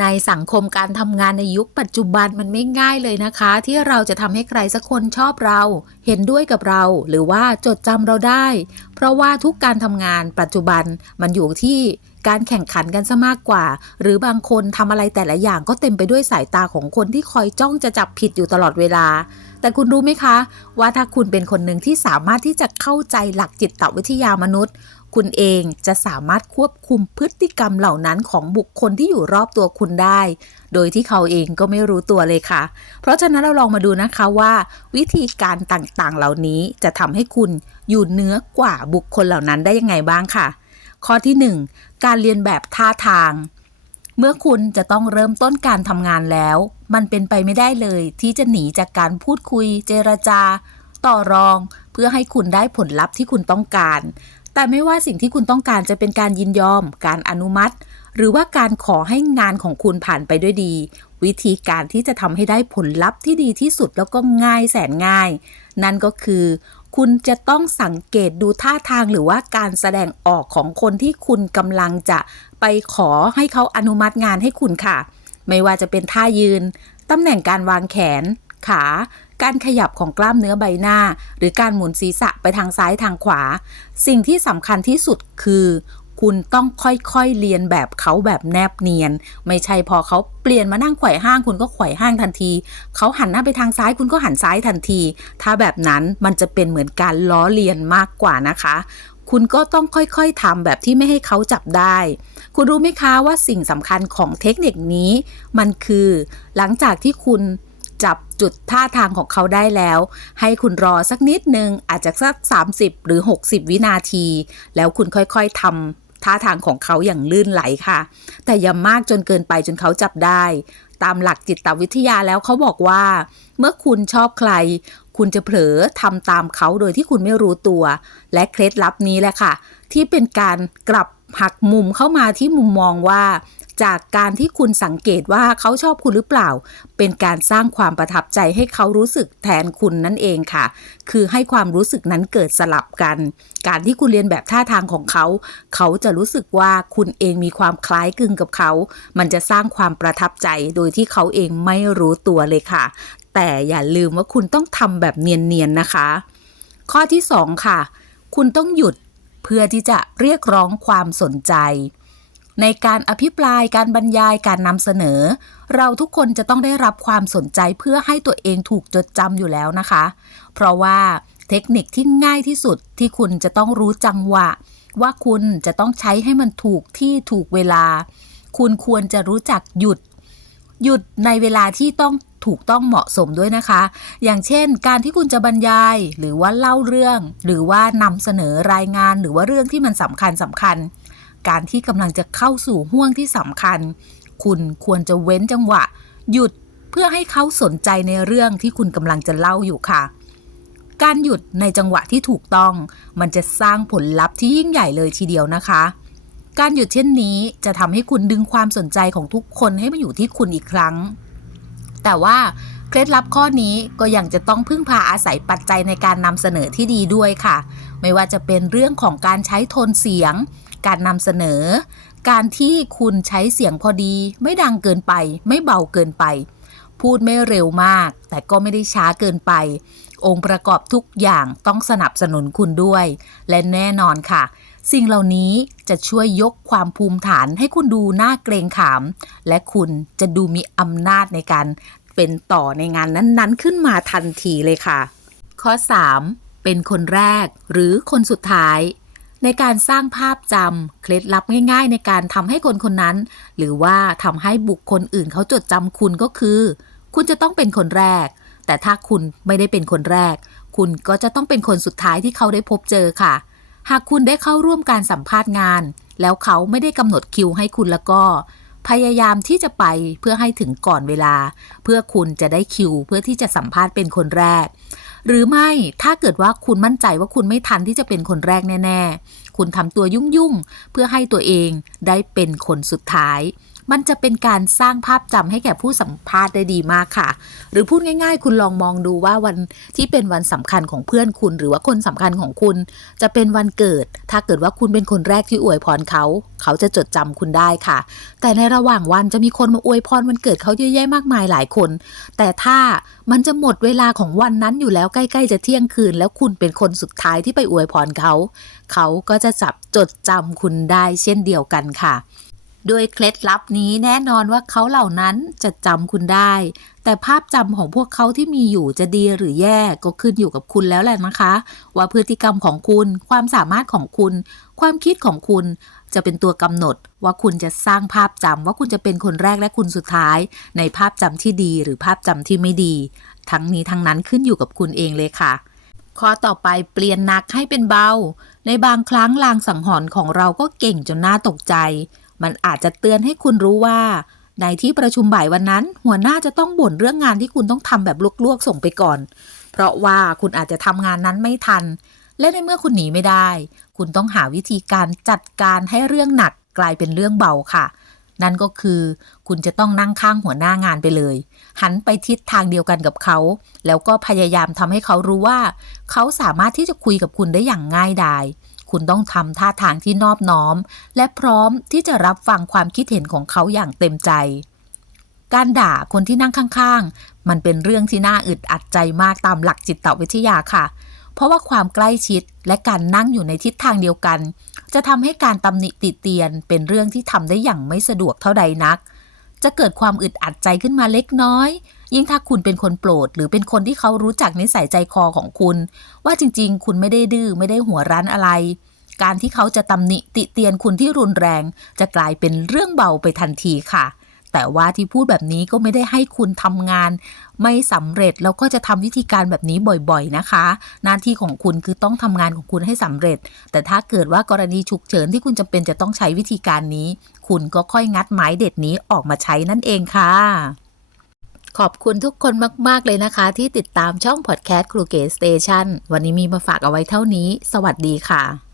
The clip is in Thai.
ในสังคมการทำงานในยุคปัจจุบันมันไม่ง่ายเลยนะคะ ที่เราจะทำให้ใครสักคนชอบเรา เห็นด้วยกับเรา หรือว่าจดจำเราได้ เพราะว่าทุกการทำงานปัจจุบันมันอยู่ที่การแข่งขันกันซะมากกว่า หรือบางคนทำอะไรแต่ละอย่างก็เต็มไปด้วยสายตาของคนที่คอยจ้องจะจับผิดอยู่ตลอดเวลา แต่คุณรู้ไหมคะ ว่าถ้าคุณเป็นคนหนึ่งที่สามารถที่จะเข้าใจหลักจิตวิทยามนุษย์ คุณเองจะสามารถควบคุมพฤติกรรมเหล่านั้นของบุคคลที่อยู่รอบตัวคุณได้ โดยที่เขาเองก็ไม่รู้ตัวเลยค่ะ เพราะฉะนั้นเราลองมาดูนะคะว่า วิธีการต่างๆ เหล่านี้จะทำให้คุณอยู่เหนือกว่าบุคคลเหล่านั้นได้ยังไงบ้างค่ะ ข้อที่ 1 การเรียนแบบท่าทางเมื่อคุณจะต้องเริ่มต้นการทำงานแล้ว มันเป็นไปไม่ได้เลย ที่จะหนีจากการพูดคุย เจรจา ต่อรอง เพื่อให้คุณได้ผลลัพธ์ที่คุณต้องการ แต่ไม่ว่าสิ่งที่คุณต้องการจะเป็นการยินยอม การอนุมัติ หรือว่าการขอให้งานของคุณผ่านไปด้วยดี วิธีการที่จะทำให้ได้ผลลัพธ์ที่ดีที่สุดแล้วก็ง่ายแสนง่าย นั่นก็คือ คุณจะต้องสังเกตดูท่าทางหรือว่าการแสดงออกของคนที่คุณกำลังจะไปขอให้เขาอนุมัติงานให้คุณค่ะ ไม่ว่าจะเป็นท่ายืนตำแหน่งการวางแขน ขา การขยับของกล้ามเนื้อใบหน้า หรือการหมุนศีรษะไปทางซ้ายทางขวา สิ่งที่สำคัญที่สุดคือ คุณต้องค่อยๆเรียนแบบเขาแบบแนบเนียน ไม่ใช่พอเขาเปลี่ยนมานั่งไขว่ห้างคุณก็ไขว่ห้างทันที เขาหันหน้าไปทางซ้ายคุณก็หันซ้ายทันที ถ้าแบบนั้นมันจะเป็นเหมือนการล้อเลียนมากกว่านะคะคุณก็ต้องค่อยๆทำแบบที่ไม่ให้เขาจับได้ คุณรู้ไหมคะว่าสิ่งสำคัญของเทคนิคนี้ มันคือ หลังจากที่คุณ จับจุดท่าทางของเขาได้แล้ว ให้คุณรอสักนิดนึง อาจจะสัก 30 หรือ 60 วินาที แล้วคุณค่อยๆทำท่าทางของเขาอย่างลื่นไหลค่ะ แต่อย่ามากจนเกินไปจนเขาจับได้ ตามหลักจิตวิทยาแล้วเขาบอกว่า เมื่อคุณชอบใคร คุณจะเผลอทำตามเขาโดยที่คุณไม่รู้ตัว และเคล็ดลับนี้แหละค่ะ ที่เป็นการกลับหักมุมเข้ามาที่มุมมองว่า จากการที่คุณสังเกตว่าเขาชอบคุณหรือเปล่า เป็นการสร้างความประทับใจให้เขารู้สึกแทนคุณนั่นเองค่ะ คือให้ความรู้สึกนั้นเกิดสลับกัน การที่คุณเรียนแบบท่าทางของเขา เขาจะรู้สึกว่าคุณเองมีความคล้ายคลึงกับเขา มันจะสร้างความประทับใจโดยที่เขาเองไม่รู้ตัวเลยค่ะ แต่อย่าลืมว่าคุณต้องทำแบบเนียนๆนะคะ ข้อที่ 2 ค่ะ คุณต้องหยุดเพื่อที่จะเรียกร้องความสนใจ ในการอภิปรายการบรรยายการนำเสนอ เราทุกคนจะต้องได้รับความสนใจเพื่อให้ตัวเองถูกจดจำอยู่แล้วนะคะ เพราะว่าเทคนิคที่ง่ายที่สุดที่คุณจะต้องรู้จังหวะ ว่าคุณจะต้องใช้ให้มันถูกที่ถูกเวลา คุณควรจะรู้จักหยุด หยุดในเวลาที่ต้องถูกต้องเหมาะสมด้วยนะคะ อย่างเช่น การที่คุณจะบรรยาย หรือว่าเล่าเรื่อง หรือว่านำเสนอรายงาน หรือว่าเรื่องที่มันสำคัญสำคัญ การที่กำลังจะเข้าสู่ห่วงที่สำคัญ คุณควรจะเว้นจังหวะ หยุดเพื่อให้เขาสนใจในเรื่องที่คุณกำลังจะเล่าอยู่ค่ะ การหยุดในจังหวะที่ถูกต้อง มันจะสร้างผลลัพธ์ที่ยิ่งใหญ่เลยทีเดียวนะคะ การหยุดเช่นนี้จะทำให้คุณดึงความสนใจของทุกคนให้มาอยู่ที่คุณอีกครั้ง แต่ว่าเคล็ดลับข้อนี้ก็ยังจะต้องพึ่งพาอาศัยปัจจัยในการนำเสนอที่ดีด้วยค่ะ ไม่ว่าจะเป็นเรื่องของการใช้โทนเสียง การนำเสนอ การที่คุณใช้เสียงพอดี ไม่ดังเกินไป ไม่เบาเกินไป พูดไม่เร็วมาก แต่ก็ไม่ได้ช้าเกินไป องค์ประกอบทุกอย่างต้องสนับสนุนคุณด้วย และแน่นอนค่ะ สิ่งเหล่านี้จะช่วยยกความภูมิฐานให้คุณดูน่าเกรงขาม และคุณจะดูมีอำนาจในการเป็นต่อในงานนั้นๆ ขึ้นมาทันทีเลยค่ะ ข้อ 3 เป็นคนแรกหรือคนสุดท้าย ในการสร้างภาพจำเคล็ดลับง่าย ๆ ในการทำให้คนคนนั้น หรือว่าทำให้บุคคลอื่นเขาจดจำคุณก็คือ คุณจะต้องเป็นคนแรก แต่ถ้าคุณไม่ได้เป็นคนแรก คุณก็จะต้องเป็นคนสุดท้ายที่เขาได้พบเจอค่ะ หากคุณได้เข้าร่วมการสัมภาษณ์งาน แล้วเขาไม่ได้กำหนดคิวให้คุณแล้วก็ พยายามที่จะไปเพื่อให้ถึงก่อนเวลา เพื่อคุณจะได้คิว เพื่อที่จะสัมภาษณ์เป็นคนแรก หรือไม่ถ้าเกิดว่าคุณมั่นใจว่าคุณไม่ทันที่จะเป็นคนแรกแน่ ๆ คุณทำตัวยุ่งๆ เพื่อให้ตัวเองได้เป็นคนสุดท้าย มันจะเป็นการสร้างภาพจำให้แก่ผู้สัมภาษณ์ได้ดีมากค่ะ หรือพูดง่าย ๆ คุณลองมองดูว่าวันที่เป็นวันสำคัญของเพื่อนคุณ หรือว่าคนสำคัญของคุณ จะเป็นวันเกิด ถ้าเกิดว่าคุณเป็นคนแรกที่อวยพรเขา เขาจะจดจำคุณได้ค่ะ แต่ในระหว่างวันจะมีคนมาอวยพรวันเกิดเขาเยอะแยะมากมายหลายคน แต่ถ้ามันจะหมดเวลาของวันนั้นอยู่แล้วใกล้ๆจะเที่ยงคืน แล้วคุณเป็นคนสุดท้ายที่ไปอวยพรเขา เขาก็จะจับจดจำคุณได้เช่นเดียวกันค่ะ โดยเคล็ดลับนี้แน่นอนว่าเขาเหล่านั้นจะจำคุณได้ แต่ภาพจำของพวกเขาที่มีอยู่จะดีหรือแย่ก็ขึ้นอยู่กับคุณแล้วแหละนะคะ ว่าพฤติกรรมของคุณ ความสามารถของคุณ ความคิดของคุณจะเป็นตัวกำหนดว่าคุณจะสร้างภาพจำว่าคุณจะเป็นคนแรกและคุณสุดท้าย ในภาพจำที่ดีหรือภาพจำที่ไม่ดี ทั้งนี้ทั้งนั้นขึ้นอยู่กับคุณเองเลยค่ะข้อต่อไปเปลี่ยนหนักให้เป็นเบา ในบางครั้งลางสังหรณ์ของเราก็เก่งจนน่าตกใจ มันอาจจะเตือนให้คุณรู้ว่า ในที่ประชุมบ่ายวันนั้น หัวหน้าจะต้องบ่นเรื่องงานที่คุณต้องทำแบบลวกๆ ส่งไปก่อน เพราะว่าคุณอาจจะทำงานนั้นไม่ทัน และในเมื่อคุณหนีไม่ได้ คุณต้องหาวิธีการจัดการให้เรื่องหนักกลายเป็นเรื่องเบาค่ะ นั่นก็คือคุณจะต้องนั่งข้างหัวหน้างานไปเลย หันไปทิศทางเดียวกันกับเขา แล้วก็พยายามทำให้เขารู้ว่า เขาสามารถที่จะคุยกับคุณได้อย่างง่ายดาย คุณต้องทำท่าทางที่นอบน้อม และพร้อมที่จะรับฟังความคิดเห็นของเขาอย่างเต็มใจ การด่าคนที่นั่งข้างๆ มันเป็นเรื่องที่น่าอึดอัดใจมากตามหลักจิตวิทยาค่ะ เพราะว่าความใกล้ชิดและการนั่งอยู่ในทิศทางเดียวกัน จะทำให้การตำหนิติเตียนเป็นเรื่องที่ทำได้อย่างไม่สะดวกเท่าใดนัก จะเกิดความอึดอัดใจขึ้นมาเล็กน้อย ยิ่งถ้าคุณเป็นคนโปรด หรือเป็นคนที่เขารู้จักนิสัยใจคอของคุณ ว่าจริงๆ คุณไม่ได้ดื้อไม่ได้หัวรั้นอะไร การที่เขาจะตำหนิติเตียนคุณที่รุนแรง จะกลายเป็นเรื่องเบาไปทันทีค่ะ แต่ว่าที่พูดแบบนี้ก็ไม่ได้ให้คุณทำงาน ไม่สำเร็จแล้วก็จะทำวิธีการแบบนี้บ่อยๆนะคะ หน้าที่ของคุณคือต้องทำงานของคุณให้สำเร็จ แต่ถ้าเกิดว่ากรณีฉุกเฉินที่คุณจำเป็นจะต้องใช้วิธีการนี้ คุณก็ค่อยงัดไม้เด็ดนี้ออกมาใช้นั่นเองค่ะขอบคุณทุกคนมาก ๆ เลยนะคะ ที่ติดตามช่องพอดแคสต์ครูเก๋สเตชันวันนี้มีมาฝากเอาไว้เท่านี้ สวัสดีค่ะ